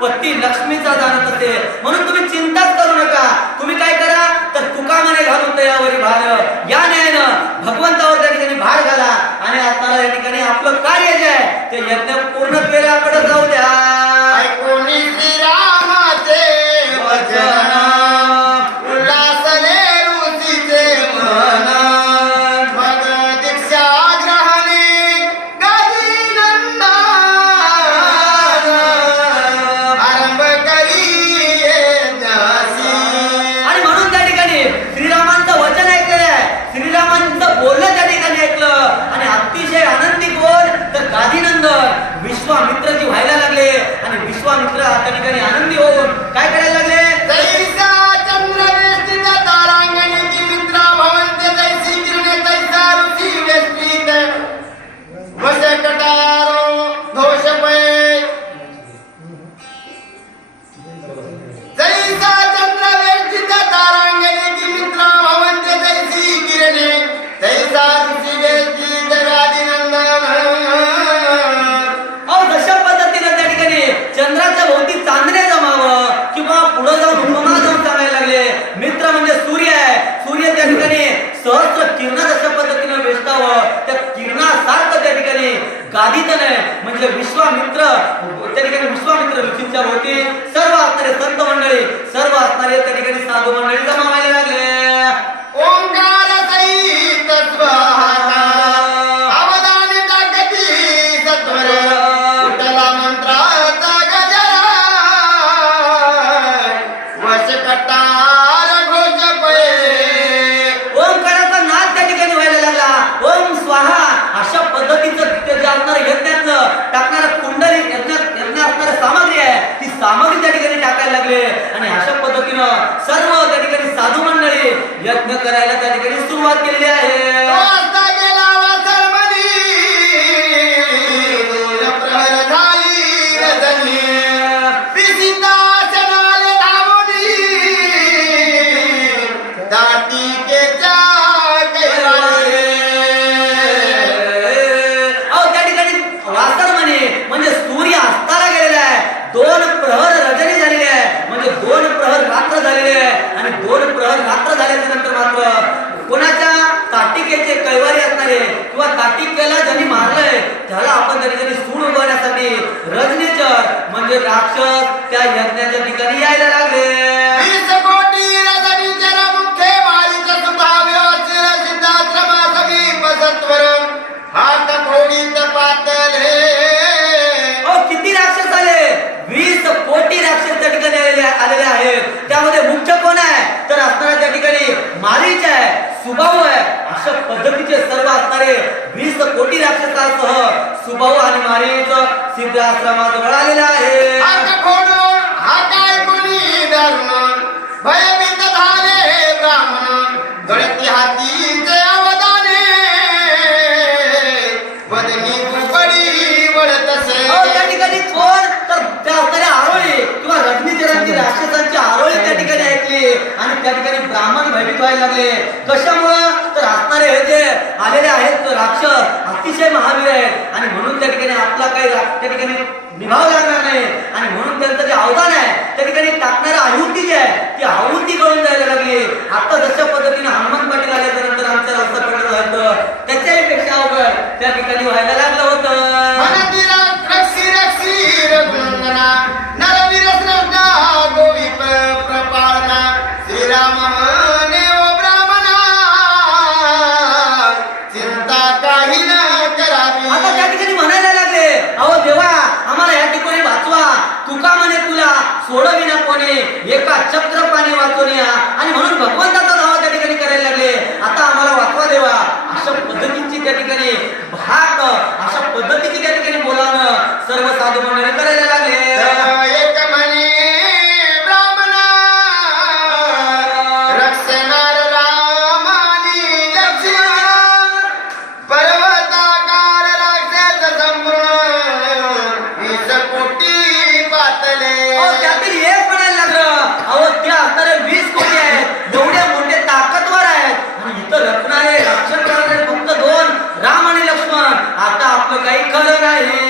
पती लक्ष्मीचा जाणत असे, म्हणून तुम्ही चिंताच करू नका. तुम्ही काय करा तर तुका म्हणे घालून तयावरी भार, या न्यायानं भगवंतावर त्या ठिकाणी भार घाला आणि आता या ठिकाणी आपलं कार्य जे आहे ते यज्ञ पूर्णत्वेकडे जाऊ द्या. ऐकूनी श्रीरामाचे वचन, उल्हासले ऋषीचे मन, मग दीक्षा ग्रहणे गदिनंदन, आरंभ करी यज्ञासी. आणि म्हणून त्या ठिकाणी श्रीरामांचं वचन ऐकलेलं आहे, श्रीरामांचं बोलणं त्या ठिकाणी ऐकलं आणि अतिशय आनंदी कोण तर गादीनंदन विश्वामित्रजी व्हायला लागले. आणि विश्वामित्र त्या ठिकाणी आनंदी होऊन काय करायला लागले. तैसा चंद्र वेष्टित तारांगणे की मित्रा भवन्ते, तैसी किरणे तैसा ऋषी वेष्टित, वश कटारो दोषपये. तैसा चंद्र वेष्टित तारांगणे की मित्रा भवन्ते, तैसी किरणे तैसा ऋषी वेष्टित गादीनंदन. जशा पद्धतीने त्या ठिकाणी चंद्राच्या भोवती चांदणे जमावं किंवा पुढे जाऊन उपमा जाऊन सांगायला लागले. मित्र म्हणजे सूर्य आहे, सूर्य त्या ठिकाणी सहस्र किरण जशा पद्धतीने वेष्टावं, त्या किरणासारखं त्या ठिकाणी गादीतन आहे म्हणजे विश्वामित्र, त्या ठिकाणी विश्वामित्र ऋषींच्या भोवती सर्व असणारे संत मंडळी, सर्व असणारे त्या ठिकाणी साधू मंडळी जमावायला लागले. ओंकार सहित स्वाहा, अवदान टाकती सत्वर, विठ्ठला मंत्राचा गजर, वश कटार घोष पये. ओंकाराचा नाद त्या ठिकाणी व्हायला लागला. ओम स्वाहा अशा पद्धतीचं ते जे असणारं यज्ञातलं टाकणारं कुंडली, यज्ञ असणारं सामग्री आहे, ती सामग्री त्या ठिकाणी टाकायला लागले. आणि अशा पद्धतीनं सर्व त्या ठिकाणी साधू मंडळी यज्ञ करायला त्या ठिकाणी सुरुवात केलेली आहे. वाजता गेला वासरमणी, दोन प्रहर झाली रजनी, पिसितासनाले धावली, दाटिकेच्या कैवारे. त्या ठिकाणी वासर म्हणजे सूर्य अस्ताला गेलेला आहे, दोन प्रहर रजनी झालेली आहे म्हणजे दोन प्रहर रात्र झालेले आहे. आणि दोन प्रहर रात्र झाल्याच्या नंतर मात्र कोणाच्या ताटिकेचे कैवारी असणारे किंवा ताटिकेला ज्यांनी मारलंय त्याला आपण त्या ठिकाणी सूड उगवण्यासाठी रजनीचर म्हणजे राक्षस त्या यज्ञाच्या ठिकाणी यायला लागले. 20 कोटी रजनीचर मुख्य मारीच सुभाव्य चिर सिद्धाश्रमा समीप सत्वर, हात खोडीत पातले. किती राक्षस आले. 20 कोटी राक्षस त्या ठिकाणी आलेले आहेत. त्यामध्ये मुख्य कोण आहे तर असणारे त्या ठिकाणी मारीच आहे, सुबाहू आहे. अशा पद्धतीचे सर्व असणारे 20 कोटी राक्षसासह सुबाहू आणि मारीच सिद्ध आश्रमाजवळ आलेला आहे. हात खोडून हाताय कोणी दारुण, भयभीत झाले ब्राह्मण, गळती हातीचे अवदाने, वदनी कुपडी वळतसे. त्या ठिकाणी कोण तर त्या असणाऱ्या आरोळी किंवा रजनीचरांची राक्षसांची आरोळी त्या ठिकाणी ऐकली आणि त्या ठिकाणी ब्राह्मण भयभीत व्हायला लागले. कशामुळं तर असणारे हे जे आलेले आहेत राक्षस अतिशय महावीर आहेत आणि म्हणून त्या ठिकाणी आपला काही त्या ठिकाणी निभाव लागणार नाही. आणि म्हणून त्यांचं जे अवदान आहे त्या ठिकाणी टाकणारी आहुती जी आहे ती आहुती गळून जायला लागली. आता जशा पद्धतीने हनुमान पाटील आल्याच्या नंतर आमचं रस्ता पडलं होतं त्याच्याही पेक्षा अवघड त्या ठिकाणी व्हायला लागलं होतं. मनतीरा रक्षी रक्षी रघुनंदना, नरवीर स्रष्टा गोवी प्रपाळना, श्रीराम म्हणे ओ ब्राह्मणा, चिंता काही न करावी. आता त्या ठिकाणी म्हणायला लागले, अहो देवा आम्हाला या ठिकाणी वाचवा, तुका म्हणे तुला सोडविना कोणी, एका चक्र पाणी वाचून या. आणि म्हणून भगवंताचा धावा त्या ठिकाणी करायला लागले. आता आम्हाला वाचवा देवा. अशा पद्धतीची त्या ठिकाणी भाग, अशा पद्धतीची त्या ठिकाणी बोलावणं सर्व साधू मंडळी करायला लागले. एक म्हणे ब्राह्मणा, रक्षणार रामानी लक्ष्मण, पर्वताकार राक्षस संपूर्ण, 20 कोटी पातले. त्यातील एक म्हणायला लागलं, अहो त्या असणारे 20 कोटी आहेत, एवढे मोठे ताकदवर आहेत आणि इथं रचणारे रक्षण करणारे फक्त 2 राम आणि लक्ष्मण. आता आपलं काही खरं नाही.